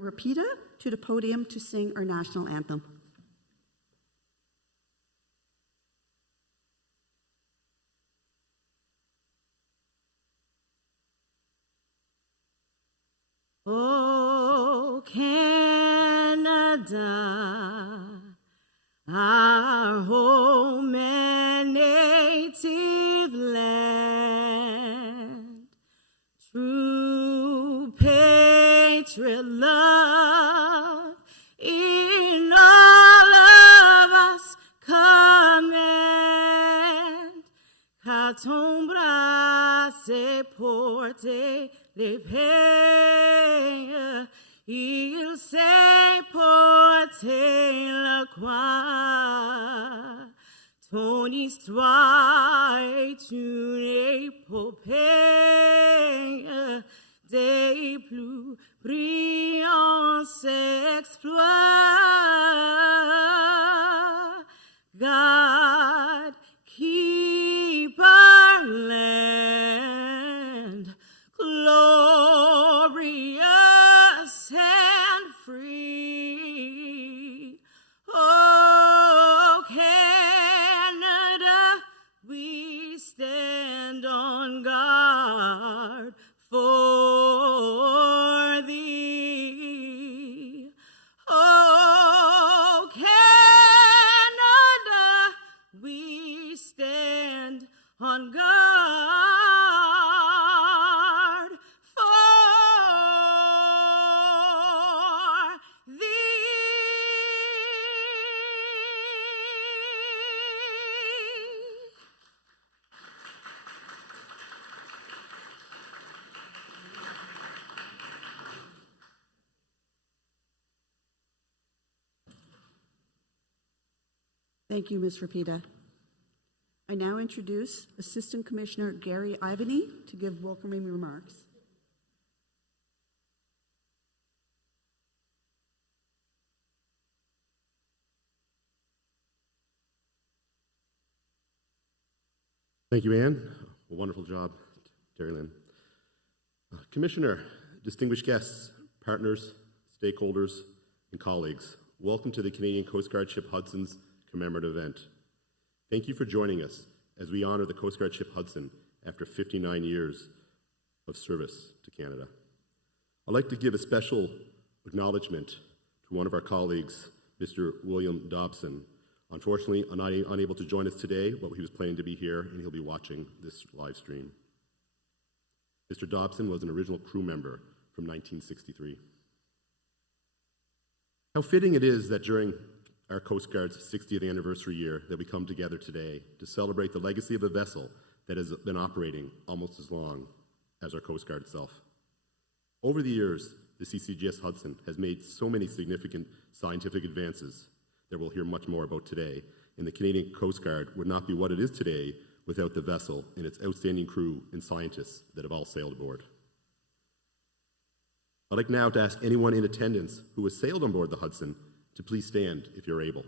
Rapida to the podium to sing our national anthem. Oh, Canada, our home and native land, true patriot love in all of us command, car ton bras se porte les peines, il sait porter la croix. Ton histoire est une épopée des plus brillants exploits. God, keep our land glorious and free. Oh, Canada, we stand on guard for thee. Oh, Canada, we stand on guard for thee. Thank you, Ms. Rapida. I now introduce Assistant Commissioner Gary Ivany to give welcoming remarks. Thank you, Anne. A wonderful job, Terry Lynn. Commissioner, distinguished guests, partners, stakeholders, and colleagues, welcome to the Canadian Coast Guard Ship Hudson's commemorative event. Thank you for joining us as we honor the Coast Guard Ship Hudson after 59 years of service to Canada. I'd like to give a special acknowledgement to one of our colleagues, Mr. William Dobson. Unfortunately, unable to join us today, but he was planning to be here and he'll be watching this live stream. Mr. Dobson was an original crew member from 1963. How fitting it is that during our Coast Guard's 60th anniversary year that we come together today to celebrate the legacy of a vessel that has been operating almost as long as our Coast Guard itself. Over the years, the CCGS Hudson has made so many significant scientific advances that we'll hear much more about today, and the Canadian Coast Guard would not be what it is today without the vessel and its outstanding crew and scientists that have all sailed aboard. I'd like now to ask anyone in attendance who has sailed on board the Hudson to please stand if you're able.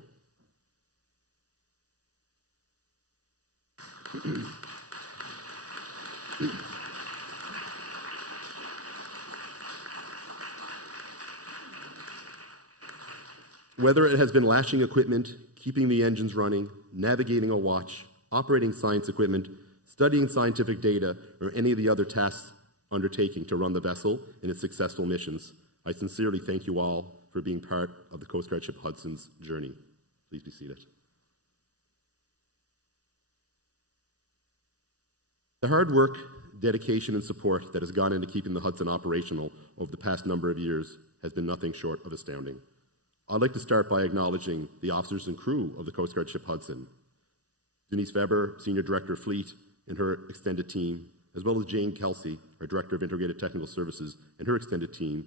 Whether it has been lashing equipment, keeping the engines running, navigating a watch, operating science equipment, studying scientific data, or any of the other tasks undertaking to run the vessel in its successful missions, I sincerely thank you all for being part of the Coast Guard Ship Hudson's journey. Please be seated. The hard work, dedication, and support that has gone into keeping the Hudson operational over the past number of years has been nothing short of astounding. I'd like to start by acknowledging the officers and crew of the Coast Guard Ship Hudson. Denise Weber, Senior Director of Fleet, and her extended team, as well as Jane Kelsey, our Director of Integrated Technical Services, and her extended team,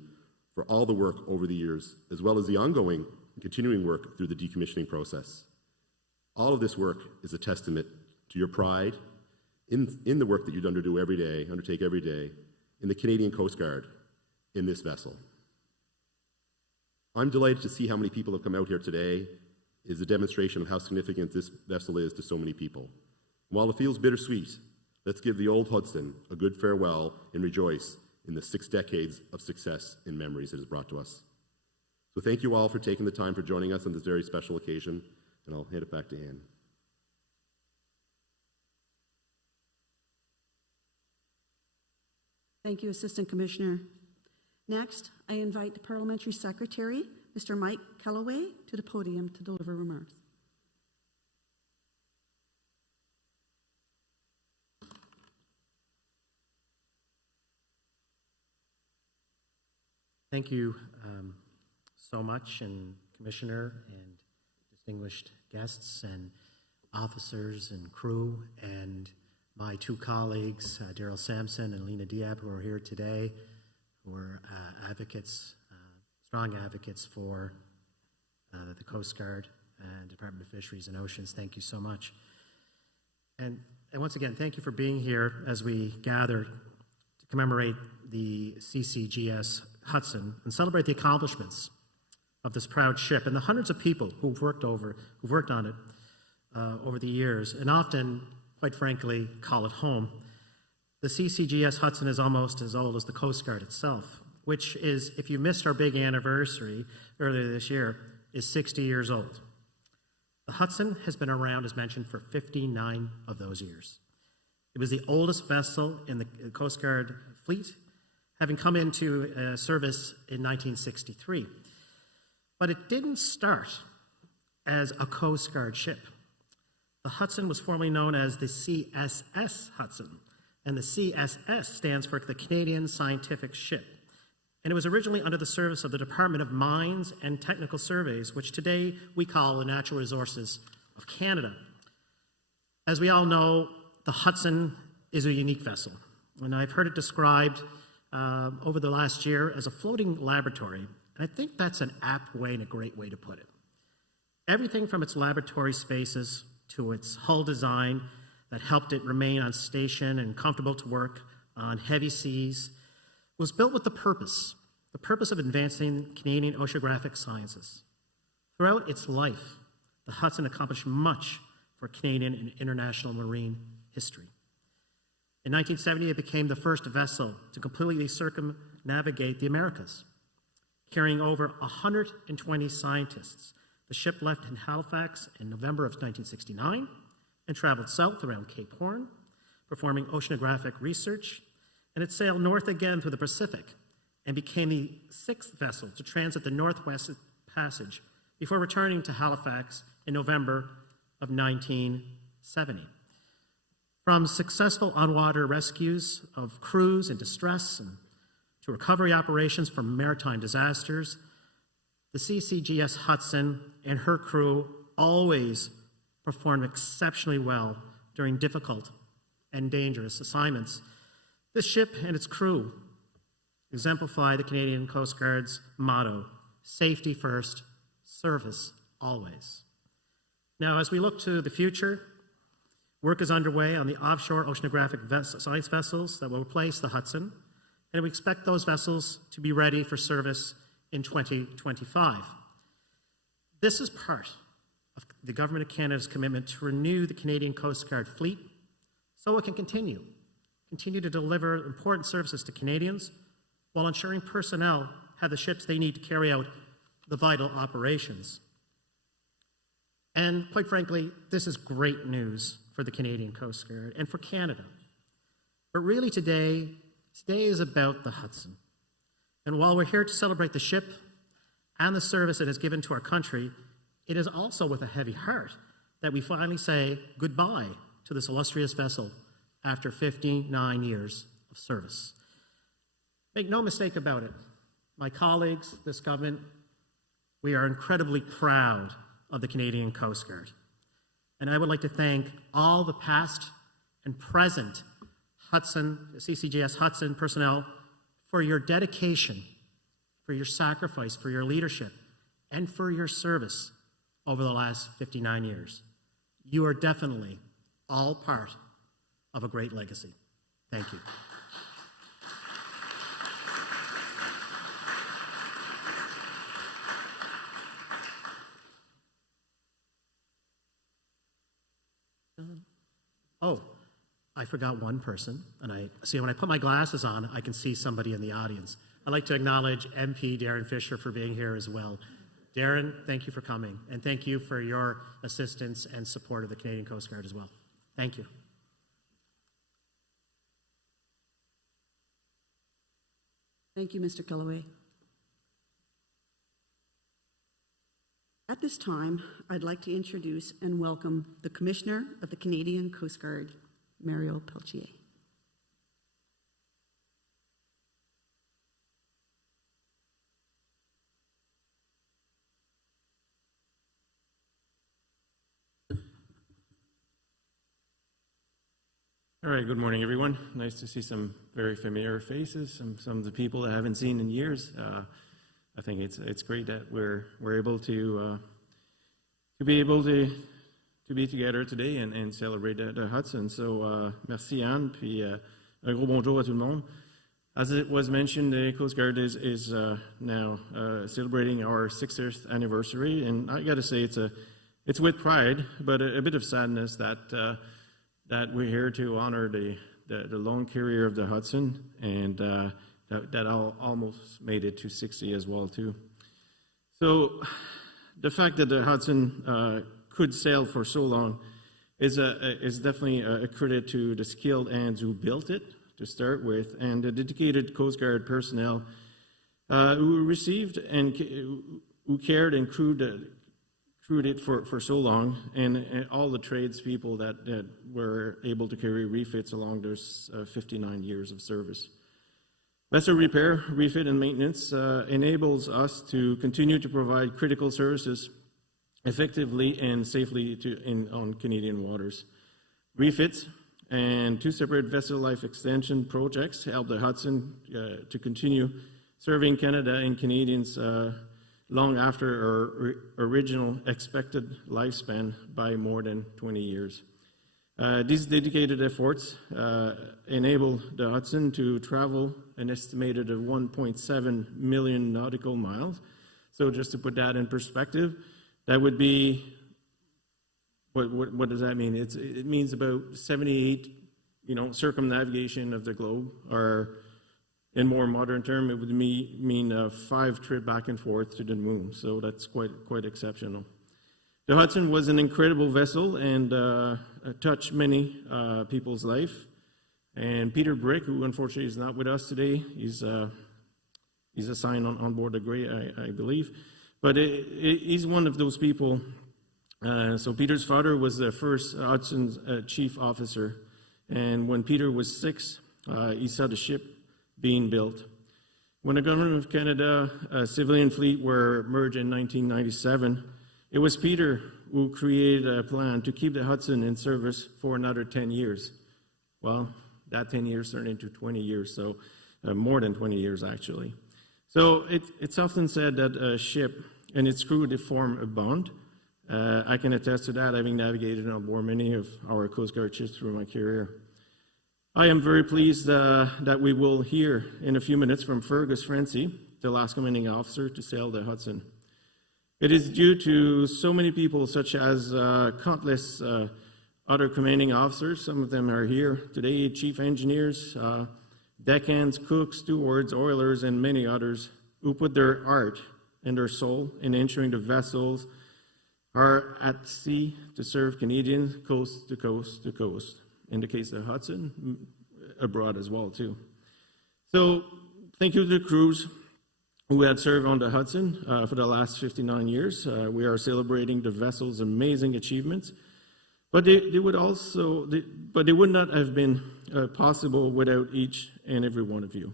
for all the work over the years, as well as the ongoing and continuing work through the decommissioning process. All of this work is a testament to your pride in the work that you undertake every day, in the Canadian Coast Guard, in this vessel. I'm delighted to see how many people have come out here today. It is a demonstration of how significant this vessel is to so many people. While it feels bittersweet, let's give the old Hudson a good farewell and rejoice in the 6 decades of success and memories it has brought to us. So thank you all for taking the time for joining us on this very special occasion, and I'll hand it back to Anne. Thank you, Assistant Commissioner. Next, I invite the Parliamentary Secretary, Mr. Mike Calloway, to the podium to deliver remarks. Thank you so much, and Commissioner and distinguished guests and officers and crew, and my two colleagues, Daryl Sampson and Lena Diab, who are here today, who are advocates, strong advocates for the Coast Guard and Department of Fisheries and Oceans. Thank you so much. And once again, thank you for being here as we gather to commemorate the CCGS Hudson and celebrate the accomplishments of this proud ship and the hundreds of people who've worked on it over the years, and often, quite frankly, call it home. The CCGS Hudson is almost as old as the Coast Guard itself, which is, if you missed our big anniversary earlier this year, is 60 years old. The Hudson has been around, as mentioned, for 59 of those years. It was the oldest vessel in the Coast Guard fleet, having come into service in 1963. But it didn't start as a Coast Guard ship. The Hudson was formerly known as the CSS Hudson, and the CSS stands for the Canadian Scientific Ship. And it was originally under the service of the Department of Mines and Technical Surveys, which today we call the Natural Resources of Canada. As we all know, the Hudson is a unique vessel, and I've heard it described over the last year as a floating laboratory, and I think that's an apt way and a great way to put it. Everything from its laboratory spaces to its hull design that helped it remain on station and comfortable to work on heavy seas was built with the purpose of advancing Canadian oceanographic sciences. Throughout its life, the Hudson accomplished much for Canadian and international marine history. In 1970, it became the first vessel to completely circumnavigate the Americas, carrying over 120 scientists. The ship left in Halifax in November of 1969 and traveled south around Cape Horn, performing oceanographic research, and it sailed north again through the Pacific and became the sixth vessel to transit the Northwest Passage before returning to Halifax in November of 1970. From successful on-water rescues of crews in distress and to recovery operations from maritime disasters, the CCGS Hudson and her crew always performed exceptionally well during difficult and dangerous assignments. This ship and its crew exemplify the Canadian Coast Guard's motto, safety first, service always. Now, as we look to the future, work is underway on the offshore oceanographic science vessels that will replace the Hudson, and we expect those vessels to be ready for service in 2025. This is part of the Government of Canada's commitment to renew the Canadian Coast Guard fleet so it can continue to deliver important services to Canadians while ensuring personnel have the ships they need to carry out the vital operations. And quite frankly, this is great news for the Canadian Coast Guard and for Canada. But really today is about the Hudson. And while we're here to celebrate the ship and the service it has given to our country, it is also with a heavy heart that we finally say goodbye to this illustrious vessel after 59 years of service. Make no mistake about it, my colleagues, this government, we are incredibly proud of the Canadian Coast Guard. And I would like to thank all the past and present CCGS Hudson personnel for your dedication, for your sacrifice, for your leadership, and for your service over the last 59 years. You are definitely all part of a great legacy. Thank you. Oh, I forgot one person, and I see when I put my glasses on, I can see somebody in the audience. I'd like to acknowledge MP Darren Fisher for being here as well. Darren, thank you for coming, and thank you for your assistance and support of the Canadian Coast Guard as well. Thank you. Thank you, Mr. Kellaway. At this time, I'd like to introduce and welcome the Commissioner of the Canadian Coast Guard, Mario Peltier. All right, good morning, everyone. Nice to see some very familiar faces, some of the people I haven't seen in years. I think it's great that we're able to be together today and celebrate the Hudson. So, merci Anne, puis un gros bonjour à tout le monde. As it was mentioned, the Coast Guard is now celebrating our 60th anniversary, and I got to say it's with pride, but a bit of sadness that we're here to honor the long career of the Hudson, and that almost made it to 60 as well too. So the fact that the Hudson could sail for so long is definitely a credit to the skilled hands who built it to start with, and the dedicated Coast Guard personnel who received and who cared and crewed it for so long, and all the tradespeople that were able to carry refits along those 59 years of service. Vessel repair, refit, and maintenance enables us to continue to provide critical services effectively and safely on Canadian waters. Refits and 2 separate vessel life extension projects help the Hudson to continue serving Canada and Canadians long after our original expected lifespan by more than 20 years. These dedicated efforts enable the Hudson to travel an estimated of 1.7 million nautical miles. So just to put that in perspective, that would be, what does that mean? It means about 78, circumnavigation of the globe, or in more modern term, it would mean 5 trips back and forth to the moon. So that's quite exceptional. The Hudson was an incredible vessel and touched many people's life. And Peter Brick, who unfortunately is not with us today, he's assigned on board the Grey, I believe. But he's one of those people. So Peter's father was the first Hudson's chief officer. And when Peter was 6, he saw the ship being built. When the Government of Canada civilian fleet were merged in 1997, it was Peter who created a plan to keep the Hudson in service for another 10 years. Well, that 10 years turned into 20 years, so more than 20 years actually. So it's often said that a ship and its crew, they form a bond. I can attest to that, having navigated on board many of our Coast Guard ships through my career. I am very pleased that we will hear in a few minutes from Fergus Frenzy, the last commanding officer to sail the Hudson. It is due to so many people, such as countless other commanding officers. Some of them are here today, chief engineers, deckhands, cooks, stewards, oilers, and many others who put their heart and their soul in ensuring the vessels are at sea to serve Canadians coast to coast to coast. In the case of Hudson, abroad as well too. So thank you to the crews who had served on the Hudson for the last 59 years. We are celebrating the vessel's amazing achievements, but they would not have been possible without each and every one of you.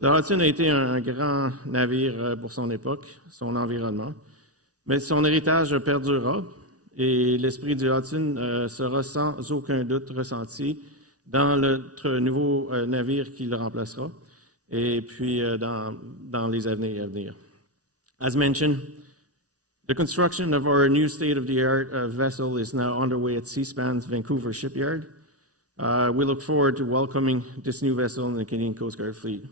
Le Hudson a été un grand navire pour son époque, son environnement, mais son héritage perdurera et l'esprit du Hudson sera sans aucun doute ressenti dans notre nouveau navire qui le remplacera et puis dans les années à venir. As mentioned, the construction of our new state-of-the-art vessel is now underway at Seaspan's Vancouver shipyard. We look forward to welcoming this new vessel in the Canadian Coast Guard fleet.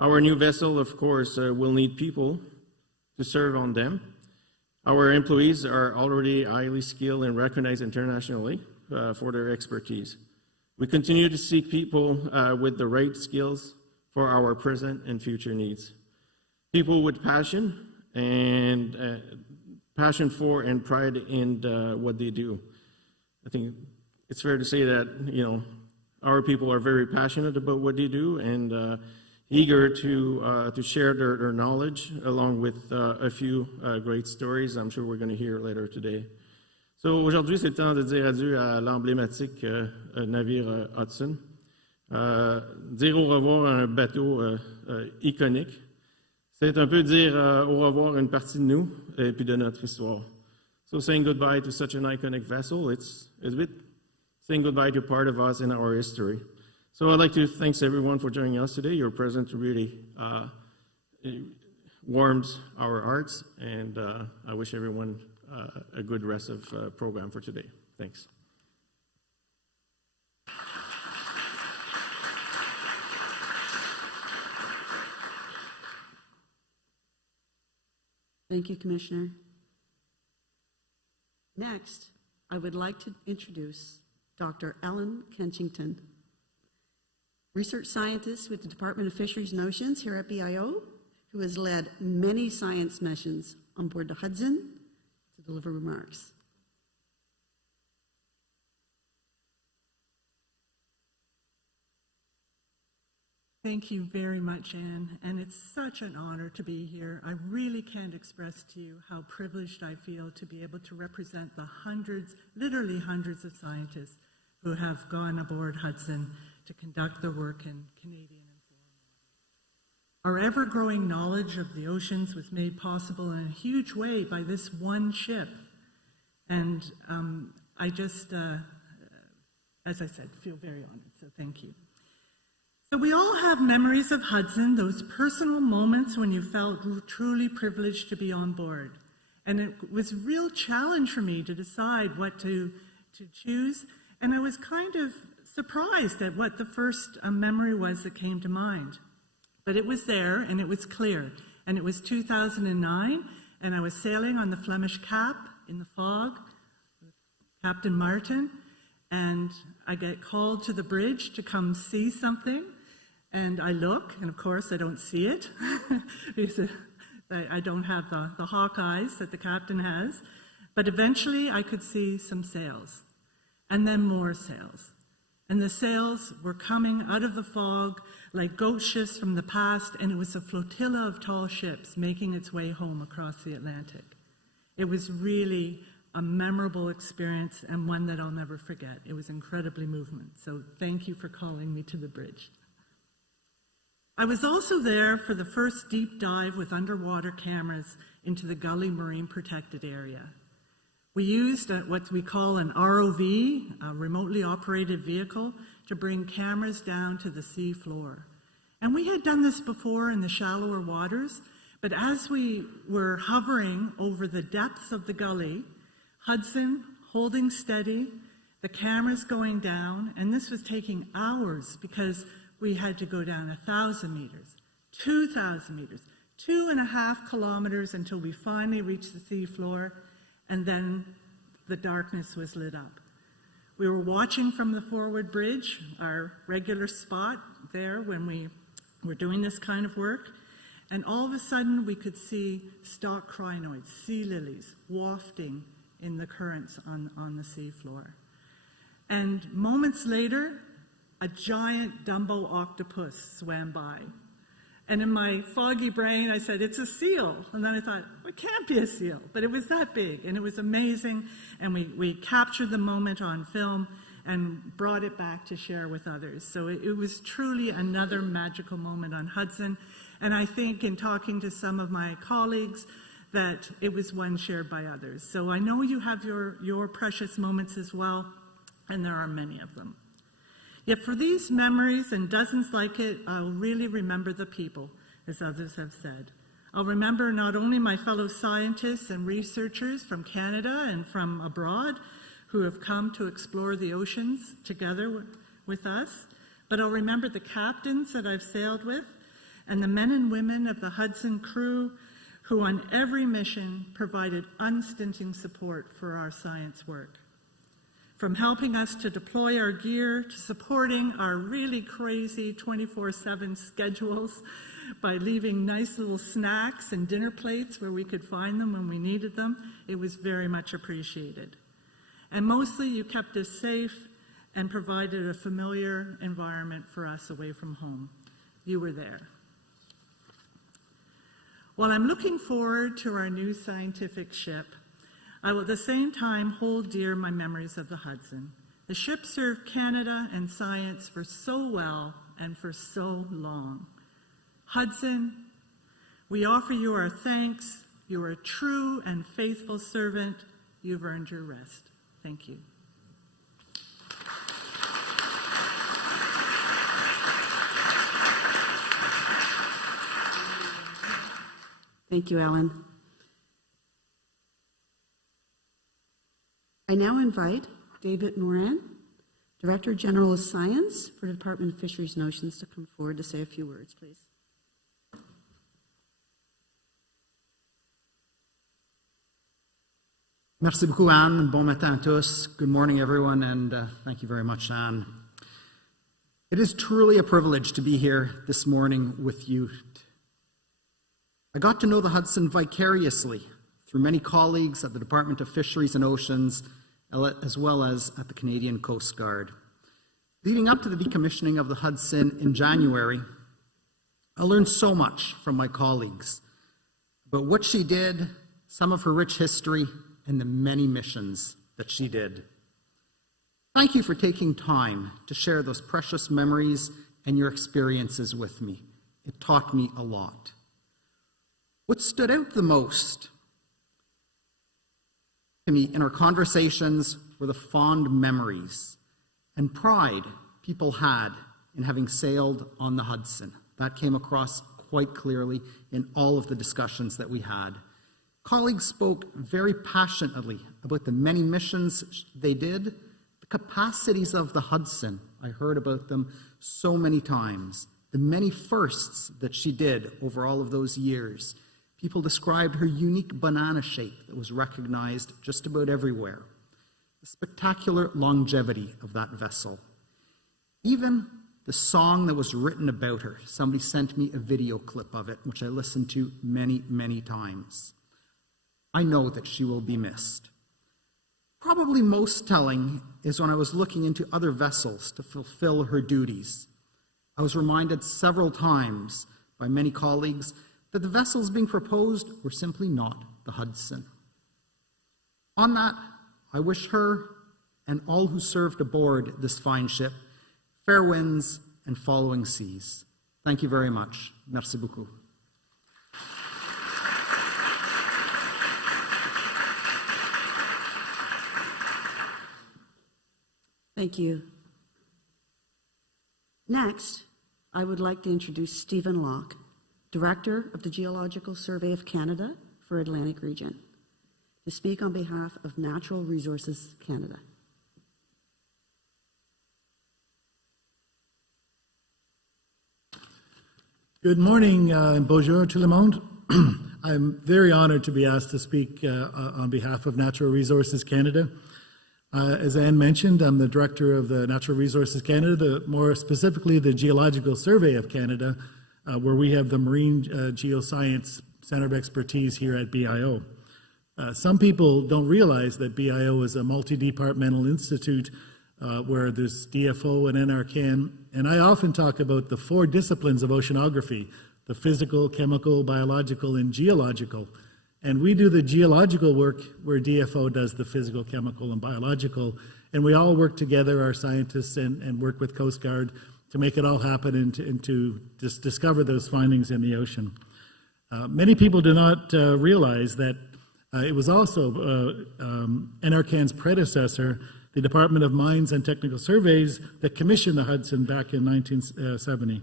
Our new vessel, of course, will need people to serve on them. Our employees are already highly skilled and recognized internationally for their expertise. We continue to seek people with the right skills for our present and future needs. People with passion and passion for and pride in what they do. I think it's fair to say that, our people are very passionate about what they do and eager to share their knowledge along with a few great stories I'm sure we're going to hear later today. So aujourd'hui, c'est le temps de dire adieu à l'emblématique navire Hudson. Dire au revoir à un bateau iconique, c'est un peu dire au revoir à une partie de nous et puis de notre histoire. So saying goodbye to such an iconic vessel, it's a bit saying goodbye to part of us in our history. So I'd like to thank everyone for joining us today. Your presence really warms our hearts, and I wish everyone a good rest of program for today. Thanks. Thank you, Commissioner. Next, I would like to introduce Dr. Ellen Kenchington, research scientist with the Department of Fisheries and Oceans here at BIO, who has led many science missions on board the Hudson to deliver remarks. Thank you very much, Anne, and it's such an honor to be here. I really can't express to you how privileged I feel to be able to represent the hundreds, literally hundreds of scientists who have gone aboard Hudson to conduct their work in Canadian and foreign waters. Our ever-growing knowledge of the oceans was made possible in a huge way by this one ship, and I just, as I said, feel very honored, so thank you. So we all have memories of Hudson, those personal moments when you felt truly privileged to be on board. And it was a real challenge for me to decide what to choose. And I was kind of surprised at what the first memory was that came to mind. But it was there and it was clear. And it was 2009, and I was sailing on the Flemish Cap in the fog with Captain Martin. And I get called to the bridge to come see something. And I look, and of course I don't see it, because I don't have the hawk eyes that the captain has. But eventually I could see some sails, and then more sails. And the sails were coming out of the fog like ghost ships from the past, and it was a flotilla of tall ships making its way home across the Atlantic. It was really a memorable experience, and one that I'll never forget. It was incredibly moving. So thank you for calling me to the bridge. I was also there for the first deep dive with underwater cameras into the Gully Marine Protected Area. We used what we call an ROV, a remotely operated vehicle, to bring cameras down to the sea floor. And we had done this before in the shallower waters, but as we were hovering over the depths of the gully, Hudson holding steady, the cameras going down, and this was taking hours because we had to go down 1,000 meters, 2,000 meters, 2.5 kilometers until we finally reached the sea floor, and then the darkness was lit up. We were watching from the forward bridge, our regular spot there when we were doing this kind of work, and all of a sudden we could see stalk crinoids, sea lilies, wafting in the currents on the sea floor. And moments later, a giant Dumbo octopus swam by. And in my foggy brain, I said, it's a seal. And then I thought, well, it can't be a seal. But it was that big, and it was amazing. And we captured the moment on film and brought it back to share with others. So it was truly another magical moment on Hudson. And I think in talking to some of my colleagues, that it was one shared by others. So I know you have your precious moments as well, and there are many of them. Yet for these memories and dozens like it, I'll really remember the people, as others have said. I'll remember not only my fellow scientists and researchers from Canada and from abroad who have come to explore the oceans together with us, but I'll remember the captains that I've sailed with and the men and women of the Hudson crew who on every mission provided unstinting support for our science work. from helping us to deploy our gear to supporting our really crazy 24/7 schedules by leaving nice little snacks and dinner plates where we could find them when we needed them. It was very much appreciated. And mostly you kept us safe and provided a familiar environment for us away from home. You were there. While I'm looking forward to our new scientific ship, I will at the same time hold dear my memories of the Hudson. The ship served Canada and science for so well and for so long. Hudson, we offer you our thanks. You are a true and faithful servant. You've earned your rest. Thank you. Thank you, Ellen. I now invite David Moran, Director General of Science for the Department of Fisheries and Oceans, to come forward to say a few words, please. Merci beaucoup, Anne. Bon matin à tous. Good morning, everyone, and thank you very much, Anne. It is truly a privilege to be here this morning with you. I got to know the Hudson vicariously through many colleagues at the Department of Fisheries and Oceans, as well as at the Canadian Coast Guard. Leading up to the decommissioning of the Hudson in January, I learned so much from my colleagues about what she did, some of her rich history, and the many missions that she did. Thank you for taking time to share those precious memories and your experiences with me. It taught me a lot. What stood out the most to me in our conversations were the fond memories and pride people had in having sailed on the Hudson. That came across quite clearly in all of the discussions that we had. Colleagues spoke very passionately about the many missions they did, the capacities of the Hudson. I heard about them so many times, the many firsts that she did over all of those years. People described her unique banana shape that was recognized just about everywhere, the spectacular longevity of that vessel. Even the song that was written about her, somebody sent me a video clip of it, which I listened to many, many times. I know that she will be missed. Probably most telling is when I was looking into other vessels to fulfill her duties. I was reminded several times by many colleagues that the vessels being proposed were simply not the Hudson. On that, I wish her and all who served aboard this fine ship fair winds and following seas. Thank you very much. Merci beaucoup. Thank you. Next, I would like to introduce Stephen Locke, Director of the Geological Survey of Canada for Atlantic Region, to speak on behalf of Natural Resources Canada. Good morning and bonjour tout le monde. I'm very honored to be asked to speak on behalf of Natural Resources Canada. As Anne mentioned, I'm the Director of the Natural Resources Canada, more specifically the Geological Survey of Canada, where we have the Marine Geoscience Center of Expertise here at BIO. Some people don't realize that BIO is a multi-departmental institute where there's DFO and NRCan, and I often talk about the 4 disciplines of oceanography, the physical, chemical, biological, and geological. And we do the geological work where DFO does the physical, chemical, and biological, and we all work together, our scientists, and work with Coast Guard to make it all happen and to discover those findings in the ocean. Many people do not realize that it was also NRCan's predecessor, the Department of Mines and Technical Surveys, that commissioned the Hudson back in 1970.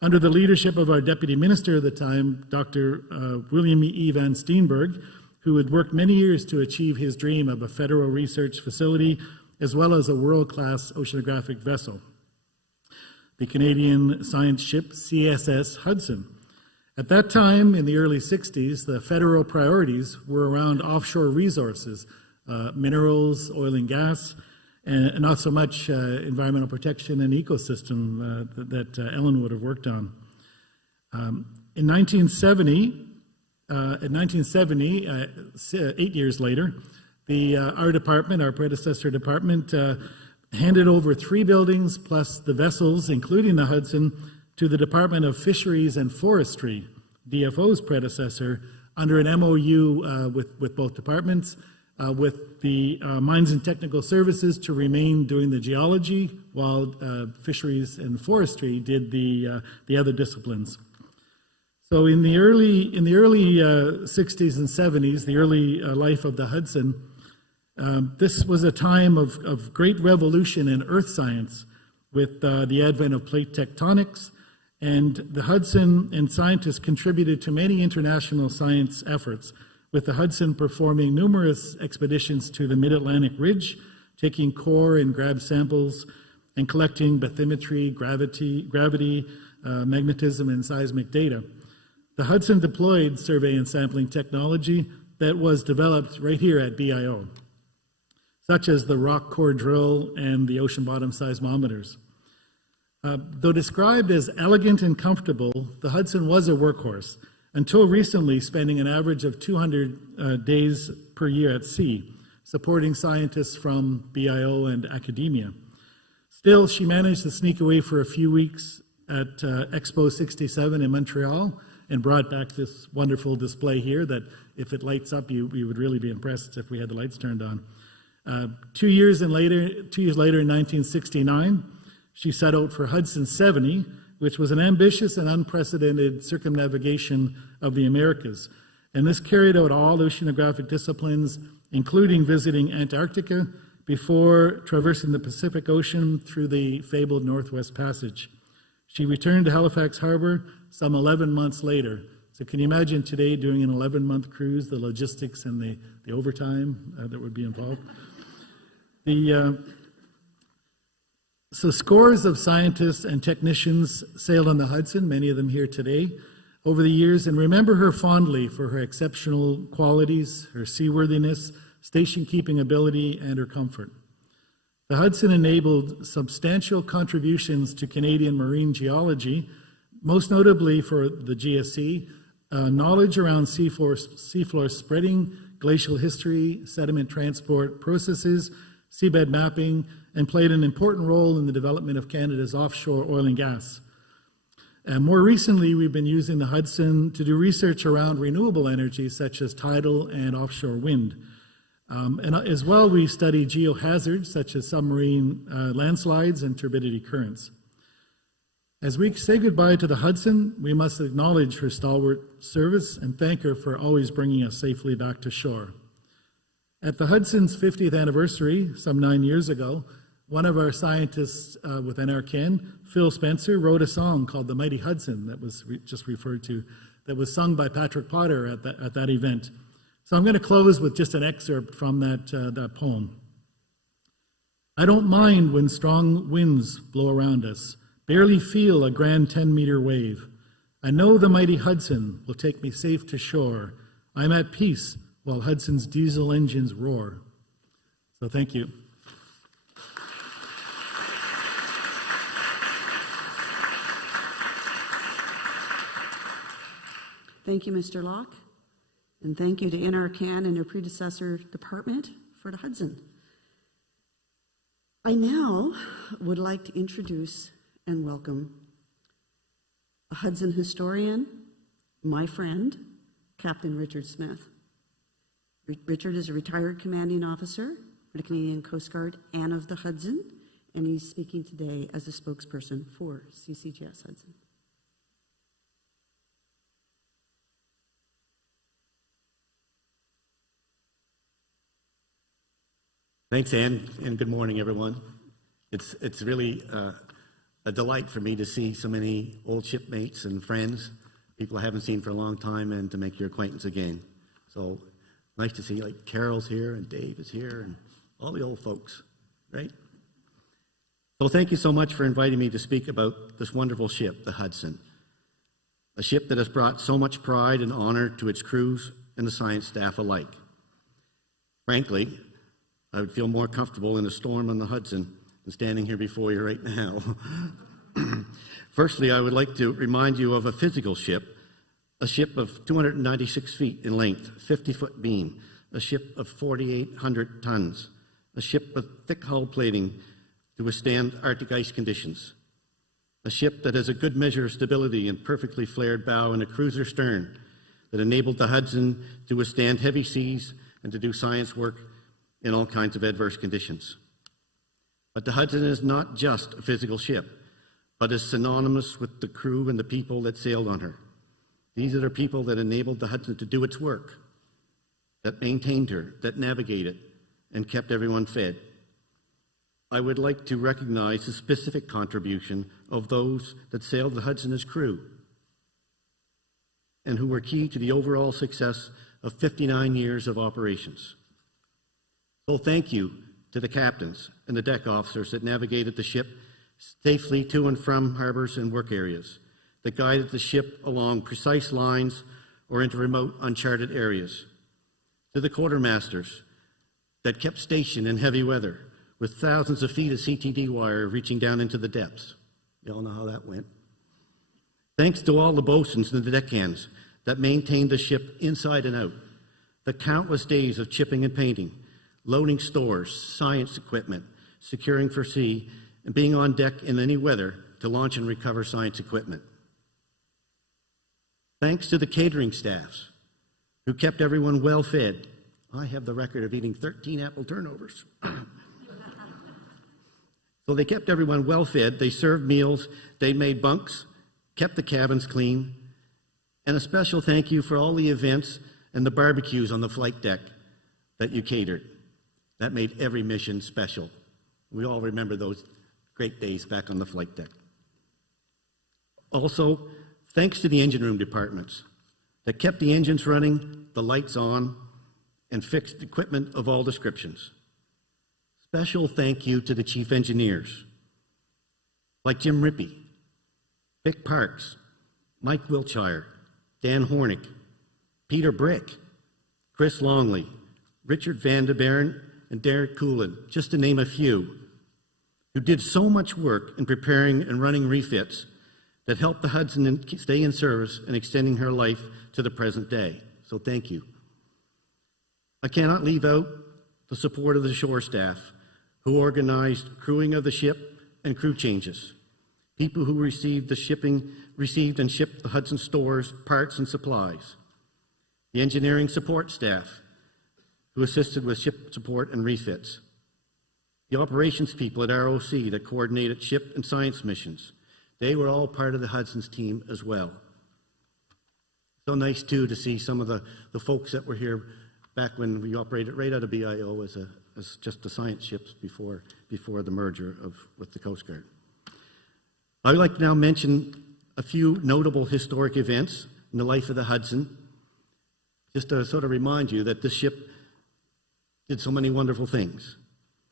Under the leadership of our Deputy Minister at the time, Dr. William E. Van Steenberg, who had worked many years to achieve his dream of a federal research facility as well as a world-class oceanographic vessel, the Canadian science ship CSS Hudson. At that time, in the early 60s, the federal priorities were around offshore resources, minerals, oil and gas, and not so much environmental protection and ecosystem that Ellen would have worked on. In 1970, 8 years later, our department, our predecessor department, handed over 3 buildings plus the vessels, including the Hudson, to the Department of Fisheries and Forestry, DFO's predecessor, under an MOU with both departments, with the Mines and Technical Services to remain doing the geology, while Fisheries and Forestry did the other disciplines. So in the early 60s and 70s, the early life of the Hudson, this was a time of great revolution in earth science with the advent of plate tectonics, and the Hudson and scientists contributed to many international science efforts, with the Hudson performing numerous expeditions to the Mid-Atlantic Ridge, taking core and grab samples, and collecting bathymetry, gravity, magnetism, and seismic data. The Hudson deployed survey and sampling technology that was developed right here at BIO, such as the rock core drill and the ocean bottom seismometers. Though described as elegant and comfortable, the Hudson was a workhorse, until recently spending an average of 200 days per year at sea, supporting scientists from BIO and academia. Still, she managed to sneak away for a few weeks at Expo 67 in Montreal and brought back this wonderful display here that if it lights up, you would really be impressed if we had the lights turned on. 2 years later, in 1969, she set out for Hudson 70, which was an ambitious and unprecedented circumnavigation of the Americas. And this carried out all oceanographic disciplines, including visiting Antarctica, before traversing the Pacific Ocean through the fabled Northwest Passage. She returned to Halifax Harbor some 11 months later. So can you imagine today doing an 11-month cruise, the logistics and the overtime that would be involved? So scores of scientists and technicians sailed on the Hudson, many of them here today, over the years, and remember her fondly for her exceptional qualities, her seaworthiness, station-keeping ability, and her comfort. The Hudson enabled substantial contributions to Canadian marine geology, most notably for the GSC, knowledge around seafloor spreading, glacial history, sediment transport processes, seabed mapping, and played an important role in the development of Canada's offshore oil and gas. And more recently, we've been using the Hudson to do research around renewable energy, such as tidal and offshore wind. And as well, we study geohazards, such as submarine landslides and turbidity currents. As we say goodbye to the Hudson, we must acknowledge her stalwart service and thank her for always bringing us safely back to shore. At the Hudson's 50th anniversary, some 9 years ago, one of our scientists with NRCan, Phil Spencer, wrote a song called The Mighty Hudson that was just referred to, that was sung by Patrick Potter at that event. So I'm going to close with just an excerpt from that poem. I don't mind when strong winds blow around us, barely feel a grand 10-meter wave. I know the mighty Hudson will take me safe to shore. I'm at peace while Hudson's diesel engines roar. So thank you. Thank you, Mr. Locke, and thank you to NRCan and your predecessor department for the Hudson. I now would like to introduce and welcome a Hudson historian, my friend, Captain Richard Smith. Richard is a retired commanding officer for the Canadian Coast Guard and of the Hudson, and he's speaking today as a spokesperson for CCGS Hudson. Thanks, Anne, and good morning, everyone. It's really a delight for me to see so many old shipmates and friends, people I haven't seen for a long time, and to make your acquaintance again. So nice to see, like, Carol's here, and Dave is here, and all the old folks, right? So thank you so much for inviting me to speak about this wonderful ship, the Hudson, a ship that has brought so much pride and honor to its crews and the science staff alike. Frankly, I would feel more comfortable in a storm on the Hudson than standing here before you right now. Firstly, I would like to remind you of a physical ship, a ship of 296 feet in length, 50-foot beam, a ship of 4,800 tons, a ship with thick hull plating to withstand Arctic ice conditions, a ship that has a good measure of stability and perfectly flared bow and a cruiser stern that enabled the Hudson to withstand heavy seas and to do science work in all kinds of adverse conditions. But the Hudson is not just a physical ship, but is synonymous with the crew and the people that sailed on her. These are the people that enabled the Hudson to do its work, that maintained her, that navigated, and kept everyone fed. I would like to recognize the specific contribution of those that sailed the Hudson as crew and who were key to the overall success of 59 years of operations. So thank you to the captains and the deck officers that navigated the ship safely to and from harbors and work areas, that guided the ship along precise lines or into remote, uncharted areas, to the quartermasters that kept station in heavy weather with thousands of feet of CTD wire reaching down into the depths. You all know how that went. Thanks to all the bosuns and the deckhands that maintained the ship inside and out, the countless days of chipping and painting, loading stores, science equipment, securing for sea, and being on deck in any weather to launch and recover science equipment. Thanks to the catering staffs who kept everyone well fed. I have the record of eating 13 apple turnovers. So they kept everyone well fed, they served meals, they made bunks, kept the cabins clean, and a special thank you for all the events and the barbecues on the flight deck that you catered. That made every mission special. We all remember those great days back on the flight deck. Also, thanks to the engine room departments that kept the engines running, the lights on, and fixed equipment of all descriptions. Special thank you to the chief engineers, like Jim Rippey, Vic Parks, Mike Wiltshire, Dan Hornick, Peter Brick, Chris Longley, Richard Van de Baren, and Derek Coolin, just to name a few, who did so much work in preparing and running refits that helped the Hudson stay in service and extending her life to the present day. So thank you. I cannot leave out the support of the shore staff who organized crewing of the ship and crew changes, people who received and shipped the Hudson stores, parts, and supplies, the engineering support staff who assisted with ship support and refits, the operations people at ROC that coordinated ship and science missions. They were all part of the Hudson's team as well. So nice, too, to see some of the folks that were here back when we operated right out of BIO as just the science ships before the merger with the Coast Guard. I would like to now mention a few notable historic events in the life of the Hudson, just to sort of remind you that this ship did so many wonderful things.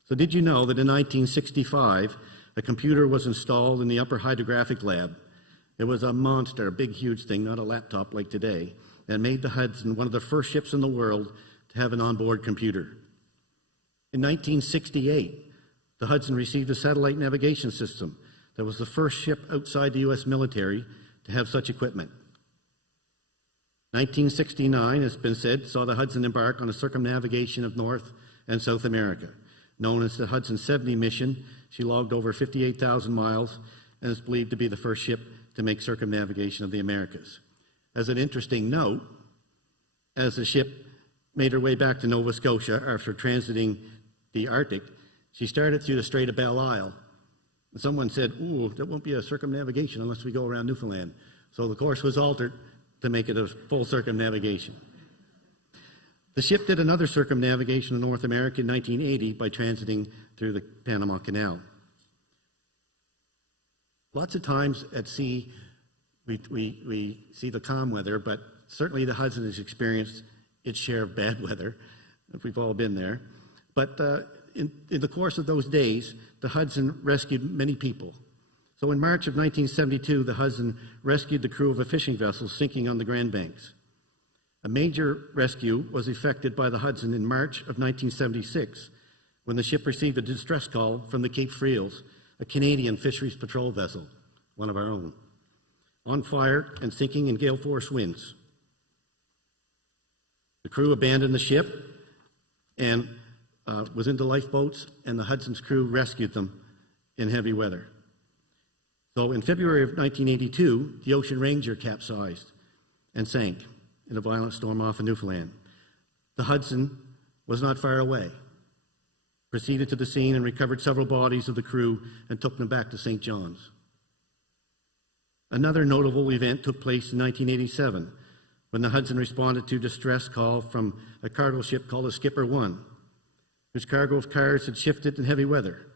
So did you know that in 1965, a computer was installed in the upper hydrographic lab? It was a monster, a big, huge thing, not a laptop like today, that made the Hudson one of the first ships in the world to have an onboard computer. In 1968, the Hudson received a satellite navigation system that was the first ship outside the U.S. military to have such equipment. 1969, as has been said, saw the Hudson embark on a circumnavigation of North and South America. Known as the Hudson 70 mission, she logged over 58,000 miles and is believed to be the first ship to make circumnavigation of the Americas. As an interesting note, as the ship made her way back to Nova Scotia after transiting the Arctic, she started through the Strait of Belle Isle. And someone said, ooh, that won't be a circumnavigation unless we go around Newfoundland. So the course was altered to make it a full circumnavigation. The ship did another circumnavigation of North America in 1980 by transiting through the Panama Canal. Lots of times at sea, we see the calm weather, but certainly the Hudson has experienced its share of bad weather. We've all been there. But in the course of those days, the Hudson rescued many people. So in March of 1972, the Hudson rescued the crew of a fishing vessel sinking on the Grand Banks. A major rescue was effected by the Hudson in March of 1976 when the ship received a distress call from the Cape Friels, a Canadian fisheries patrol vessel, one of our own, on fire and sinking in gale force winds. The crew abandoned the ship and was into lifeboats, and the Hudson's crew rescued them in heavy weather. So in February of 1982, the Ocean Ranger capsized and sank in a violent storm off of Newfoundland. The Hudson was not far away, proceeded to the scene and recovered several bodies of the crew and took them back to St. John's. Another notable event took place in 1987 when the Hudson responded to a distress call from a cargo ship called the Skipper 1, whose cargo of cars had shifted in heavy weather.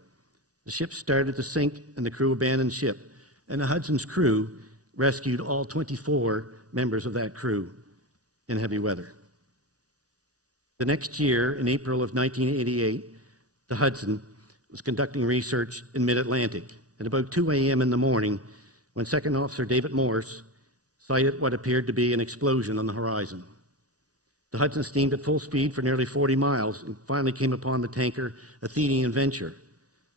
The ship started to sink and the crew abandoned ship, and the Hudson's crew rescued all 24 members of that crew in heavy weather. The next year, in April of 1988, the Hudson was conducting research in mid-Atlantic at about 2 a.m. in the morning when Second Officer David Morse sighted what appeared to be an explosion on the horizon. The Hudson steamed at full speed for nearly 40 miles and finally came upon the tanker Athenian Venture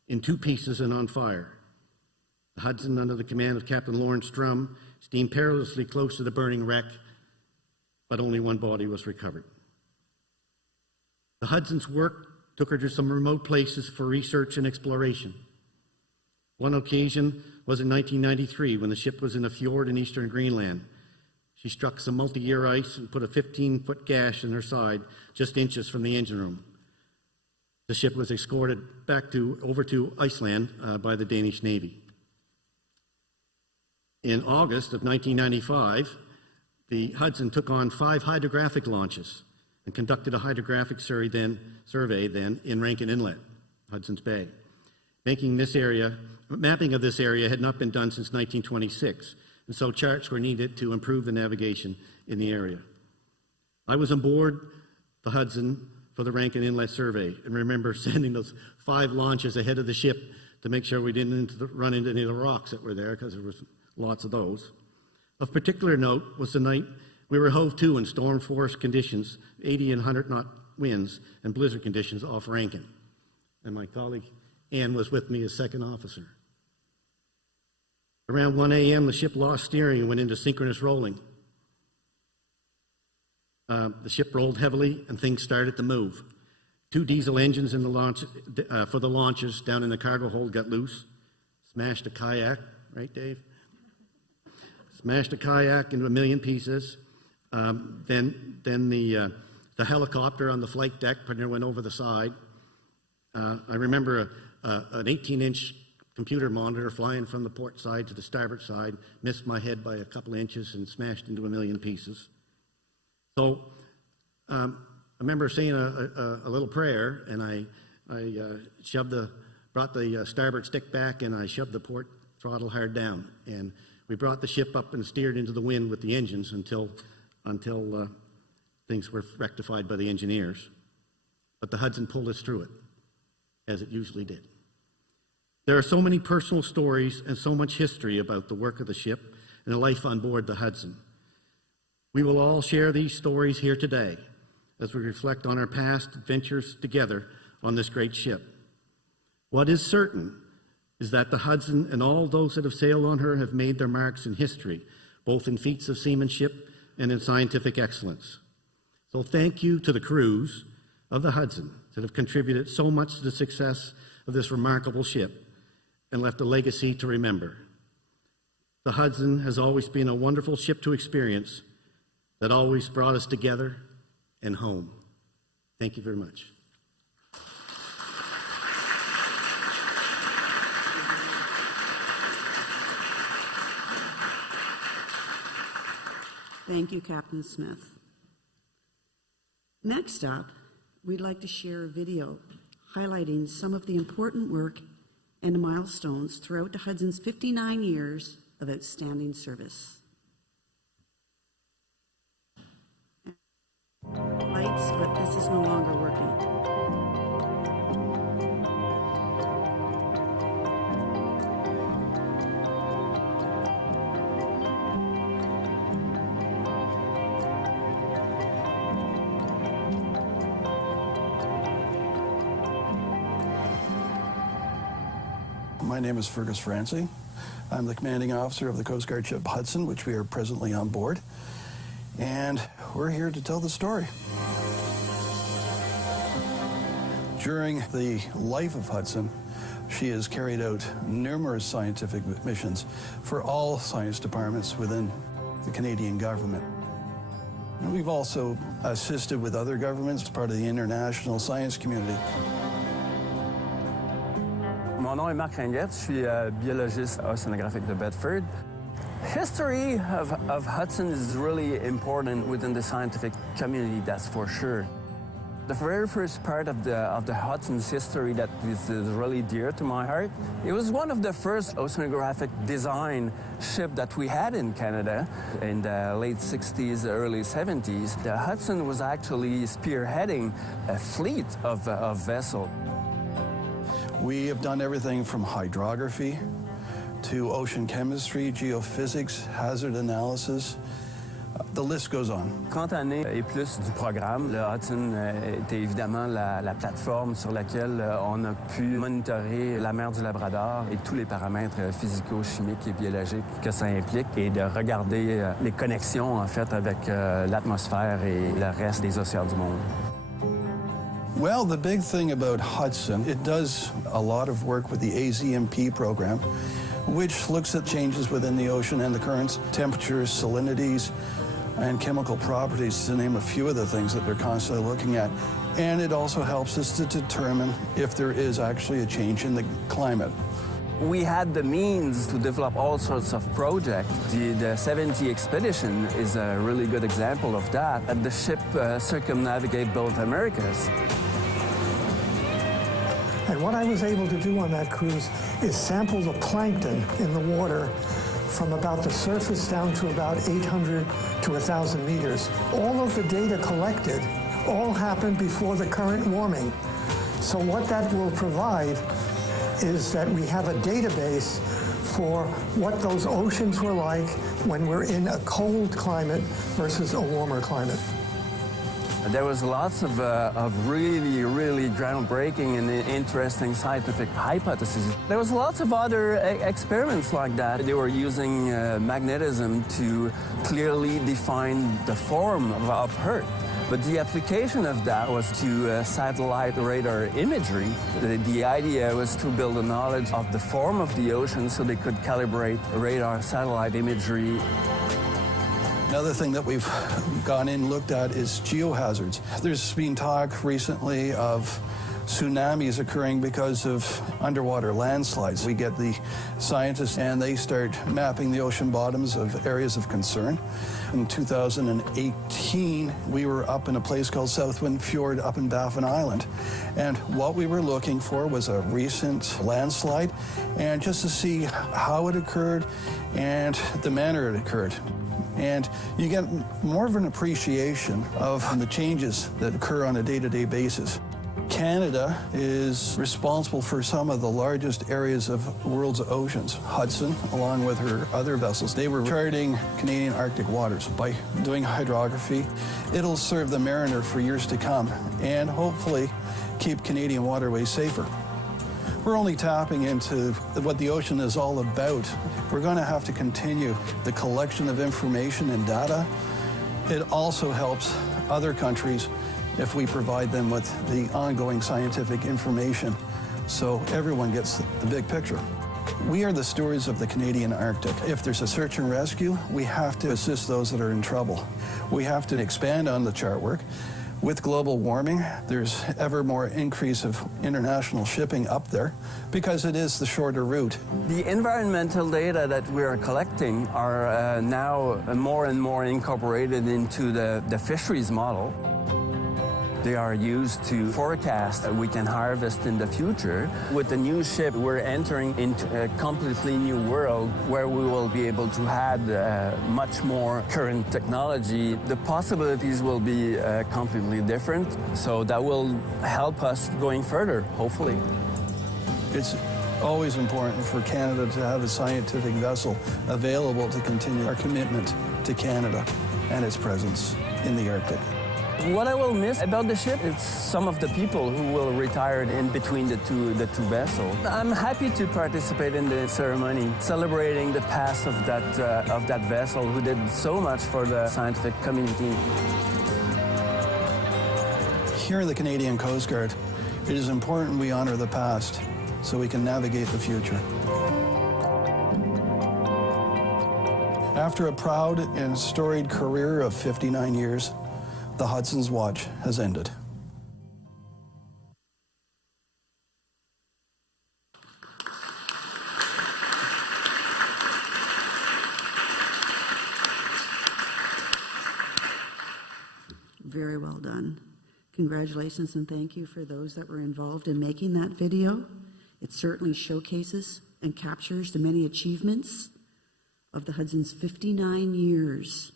in two pieces and on fire. The Hudson, under the command of Captain Lawrence Strum, steamed perilously close to the burning wreck, but only one body was recovered. The Hudson's work took her to some remote places for research and exploration. One occasion was in 1993 when the ship was in a fjord in eastern Greenland. She struck some multi-year ice and put a 15-foot gash in her side, just inches from the engine room. The ship was escorted over to Iceland by the Danish Navy. In August of 1995, the Hudson took on 5 hydrographic launches and conducted a hydrographic survey in Rankin Inlet, Hudson's Bay. Mapping of this area had not been done since 1926, and so charts were needed to improve the navigation in the area. I was on board the Hudson for the Rankin Inlet survey and remember sending those 5 launches ahead of the ship to make sure we didn't run into any of the rocks that were there, because there was lots of those. Of particular note was the night we were hove to in storm force conditions, 80 and 100 knot winds and blizzard conditions off Rankin. And my colleague Ann was with me as second officer. Around 1 a.m., the ship lost steering and went into synchronous rolling. The ship rolled heavily and things started to move. 2 diesel engines in the launch, for the launches down in the cargo hold got loose, smashed a kayak, right, Dave? Smashed a kayak into a million pieces. Then the helicopter on the flight deck went over the side. I remember an 18-inch computer monitor flying from the port side to the starboard side, missed my head by a couple inches and smashed into a million pieces. So I remember saying a little prayer, and I brought the starboard stick back, and I shoved the port throttle hard down, and we brought the ship up and steered into the wind with the engines until things were rectified by the engineers. But the Hudson pulled us through it, as it usually did. There are so many personal stories and so much history about the work of the ship and the life on board the Hudson. We will all share these stories here today as we reflect on our past adventures together on this great ship. What is certain is that the Hudson and all those that have sailed on her have made their marks in history, both in feats of seamanship and in scientific excellence. So thank you to the crews of the Hudson that have contributed so much to the success of this remarkable ship and left a legacy to remember. The Hudson has always been a wonderful ship to experience that always brought us together and home. Thank you very much. Thank you, Captain Smith. Next up, we'd like to share a video highlighting some of the important work and milestones throughout the Hudson's 59 years of outstanding service. Lights, but this is no longer working. My name is Fergus Francie. I'm the commanding officer of the Coast Guard ship Hudson, which we are presently on board. And we're here to tell the story. During the life of Hudson, she has carried out numerous scientific missions for all science departments within the Canadian government. And we've also assisted with other governments as part of the international science community. Mon nom est Marc Ringuette, je suis biologiste océanographique de Bedford. History of Hudson is really important within the scientific community, that's for sure. The very first part of the Hudson's history that is really dear to my heart, it was one of the first oceanographic design ship that we had in Canada in the late 60s, early 70s. The Hudson was actually spearheading a fleet of vessels. We have done everything from hydrography to ocean chemistry, geophysics, hazard analysis. The list goes on. Quant à Années et plus du programme, le Hudson était évidemment la plateforme sur laquelle on a pu monitorer la mer du Labrador et tous les paramètres physico-chimiques et biologiques que ça implique et de regarder les connexions en fait avec l'atmosphère et le reste des océans du monde. Well, the big thing about Hudson, it does a lot of work with the AZMP program, which looks at changes within the ocean and the currents, temperatures, salinities, and chemical properties, to name a few of the things that they're constantly looking at. And it also helps us to determine if there is actually a change in the climate. We had the means to develop all sorts of projects. The 70 expedition is a really good example of that. The ship circumnavigated both Americas. And what I was able to do on that cruise is sample the plankton in the water from about the surface down to about 800 to 1,000 meters. All of the data collected all happened before the current warming. So what that will provide is that we have a database for what those oceans were like when we're in a cold climate versus a warmer climate. There was lots of really groundbreaking and interesting scientific hypotheses. There was lots of other experiments like that. They were using magnetism to clearly define the form of Earth. But the application of that was to satellite radar imagery. The idea was to build a knowledge of the form of the ocean so they could calibrate radar satellite imagery. Another thing that we've gone in and looked at is geohazards. There's been talk recently of tsunamis occurring because of underwater landslides. We get the scientists and they start mapping the ocean bottoms of areas of concern. In 2018, we were up in a place called Southwind Fjord up in Baffin Island. And what we were looking for was a recent landslide and just to see how it occurred and the manner it occurred. And you get more of an appreciation of the changes that occur on a day-to-day basis. Canada is responsible for some of the largest areas of the world's oceans. Hudson, along with her other vessels, they were charting Canadian Arctic waters by doing hydrography. It'll serve the mariner for years to come and hopefully keep Canadian waterways safer. We're only tapping into what the ocean is all about. We're going to have to continue the collection of information and data. It also helps other countries if we provide them with the ongoing scientific information so everyone gets the big picture. We are the stewards of the Canadian Arctic. If there's a search and rescue, we have to assist those that are in trouble. We have to expand on the chart work. With global warming, there's ever more increase of international shipping up there because it is the shorter route. The environmental data that we are collecting are now more and more incorporated into the fisheries model. They are used to forecast that we can harvest in the future. With the new ship, we're entering into a completely new world where we will be able to add much more current technology. The possibilities will be completely different, so that will help us going further, hopefully. It's always important for Canada to have a scientific vessel available to continue our commitment to Canada and its presence in the Arctic. What I will miss about the ship is some of the people who will retire in between the two vessels. I'm happy to participate in the ceremony, celebrating the past of that vessel who did so much for the scientific community. Here in the Canadian Coast Guard, it is important we honor the past so we can navigate the future. After a proud and storied career of 59 years, the Hudson's watch has ended. Very well done. Congratulations and thank you for those that were involved in making that video. It certainly showcases and captures the many achievements of the Hudson's 59 years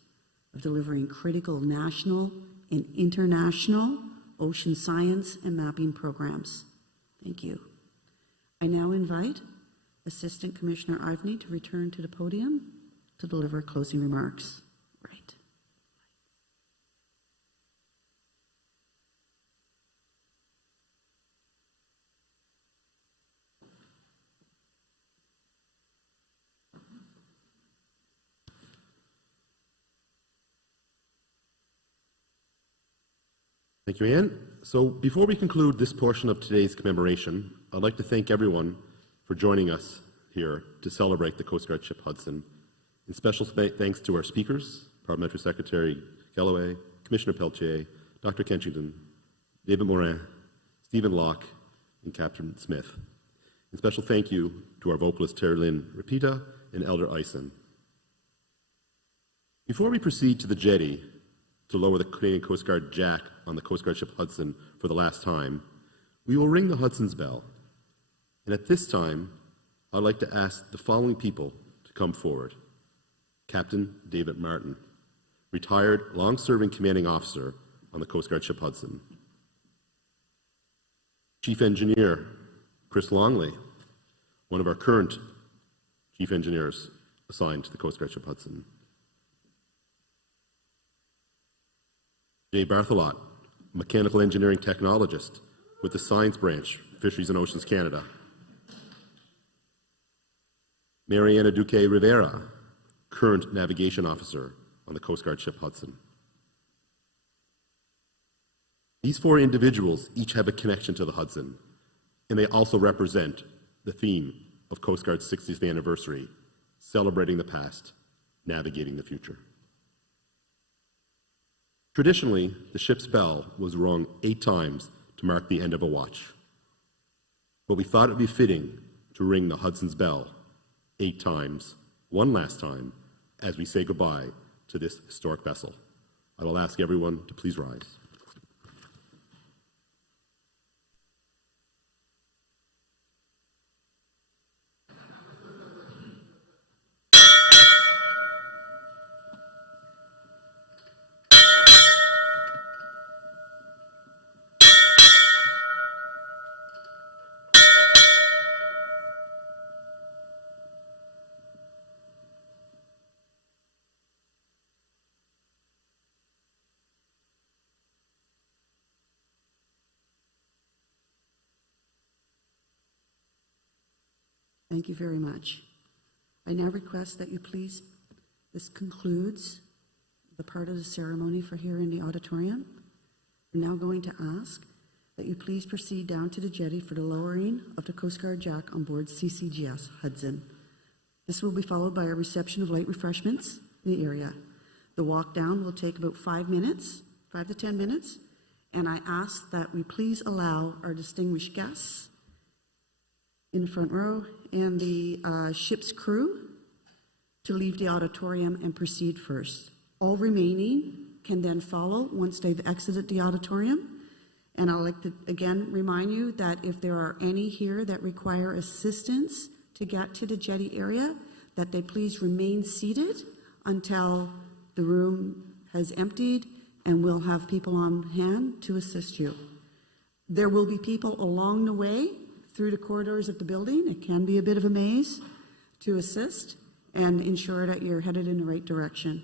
of delivering critical national and international ocean science and mapping programs. Thank you. I now invite Assistant Commissioner Ivney to return to the podium to deliver closing remarks. Right. Thank you, Anne. So before we conclude this portion of today's commemoration, I'd like to thank everyone for joining us here to celebrate the Coast Guard ship Hudson. And special thanks to our speakers, Parliamentary Secretary Galloway, Commissioner Pelletier, Dr. Kenchington, David Morin, Stephen Locke, and Captain Smith. And special thank you to our vocalist Terry Lynn Rapita and Elder Eisen. Before we proceed to the jetty to lower the Canadian Coast Guard jack on the Coast Guard ship Hudson for the last time, we will ring the Hudson's bell. And at this time, I'd like to ask the following people to come forward. Captain David Martin, retired long-serving commanding officer on the Coast Guard ship Hudson. Chief Engineer Chris Longley, one of our current chief engineers assigned to the Coast Guard ship Hudson. Jay Barthelot, mechanical engineering technologist with the Science Branch, Fisheries and Oceans Canada. Mariana Duque Rivera, current navigation officer on the Coast Guard ship Hudson. These four individuals each have a connection to the Hudson, and they also represent the theme of Coast Guard's 60th anniversary, celebrating the past, navigating the future. Traditionally, the ship's bell was rung 8 times to mark the end of a watch. But we thought it would be fitting to ring the Hudson's bell 8 times, one last time, as we say goodbye to this historic vessel. I will ask everyone to please rise. Thank you very much. I now request that you please, this concludes the part of the ceremony for here in the auditorium. I'm now going to ask that you please proceed down to the jetty for the lowering of the Coast Guard jack on board CCGS Hudson. This will be followed by a reception of light refreshments in the area. The walk down will take about 5 minutes, 5 to 10 minutes, and I ask that we please allow our distinguished guests in the front row and the ship's crew to leave the auditorium and proceed first. All remaining can then follow once they've exited the auditorium. And I'd like to again remind you that if there are any here that require assistance to get to the jetty area, that they please remain seated until the room has emptied, and we'll have people on hand to assist you. There will be people along the way through the corridors of the building. It can be a bit of a maze to assist and ensure that you're headed in the right direction.